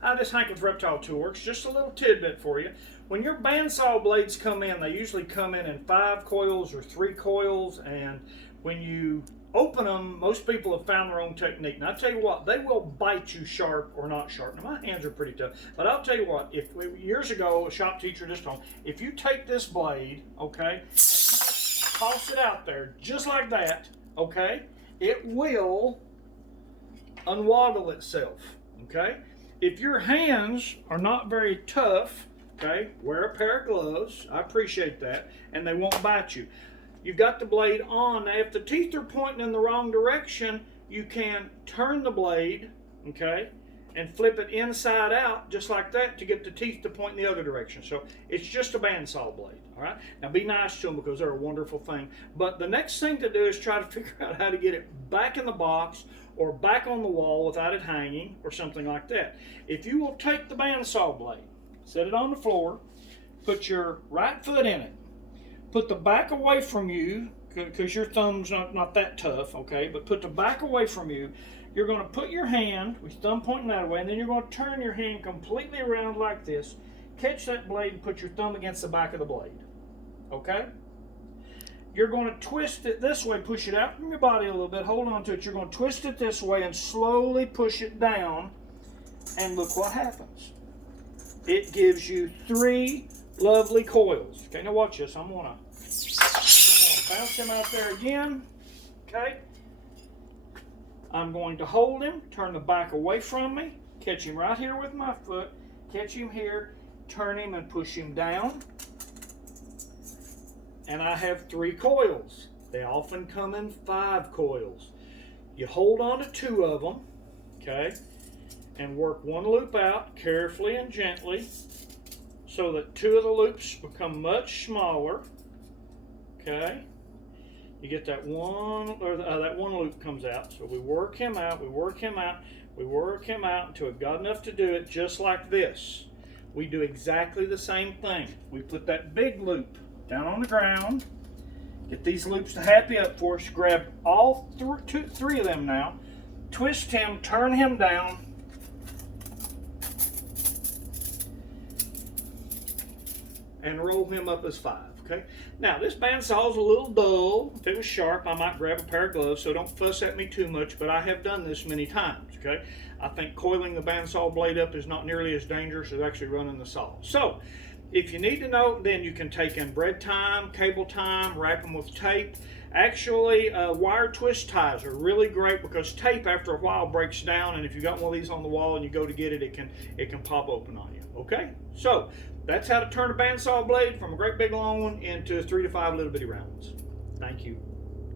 Hi, this is Hank with Reptile Toolworks. Just a little tidbit for you. When your bandsaw blades come in, they usually come in 5 coils or 3 coils, and when you open them, most people have found their own technique. And I tell you what, they will bite you sharp or not sharp. Now my hands are pretty tough, but I'll tell you what, years ago, a shop teacher just told me, if you take this blade, okay, and you just toss it out there just like that, okay, it will unwoggle itself, okay? If your hands are not very tough, okay, wear a pair of gloves. I appreciate that, and they won't bite you. You've got the blade on. Now, if the teeth are pointing in the wrong direction, you can turn the blade, okay, and flip it inside out just like that to get the teeth to point in the other direction. So it's just a bandsaw blade, all right? Now be nice to them because they're a wonderful thing. But the next thing to do is try to figure out how to get it back in the box or back on the wall without it hanging or something like that. If you will take the bandsaw blade, set it on the floor, put your right foot in it, put the back away from you because your thumb's not that tough, okay, but put the back away from you. You're going to put your hand with thumb pointing that way, and then you're going to turn your hand completely around like this, catch that blade and put your thumb against the back of the blade, okay? You're going to twist it this way, push it out from your body a little bit, hold on to it. You're going to twist it this way and slowly push it down, and look what happens. It gives you 3 lovely coils. Okay, now watch this. I'm gonna bounce him out there again. Okay. I'm going to hold him, turn the back away from me, catch him right here with my foot, catch him here, turn him and push him down. And I have 3 coils. They often come in 5 coils. You hold on to 2 of them, okay, and work one loop out carefully and gently so that 2 of the loops become much smaller, okay. You get that one, or that one loop comes out. So we work him out, we work him out, we work him out until we've got enough to do it just like this. We do exactly the same thing. We put that big loop down on the ground, get these loops to happy up for us, grab all 3 of them now, twist him, turn him down, and roll him up as 5. Okay. Now this bandsaw is a little dull. If it was sharp, I might grab a pair of gloves, so don't fuss at me too much, but I have done this many times, okay? I think coiling the bandsaw blade up is not nearly as dangerous as actually running the saw. So, if you need to know, then you can take in bread time, cable time, wrap them with tape. Actually, wire twist ties are really great because tape after a while breaks down, and if you got one of these on the wall and you go to get it, it can pop open on you, okay? So, that's how to turn a bandsaw blade from a great big long one into 3 to 5 little bitty round ones. Thank you.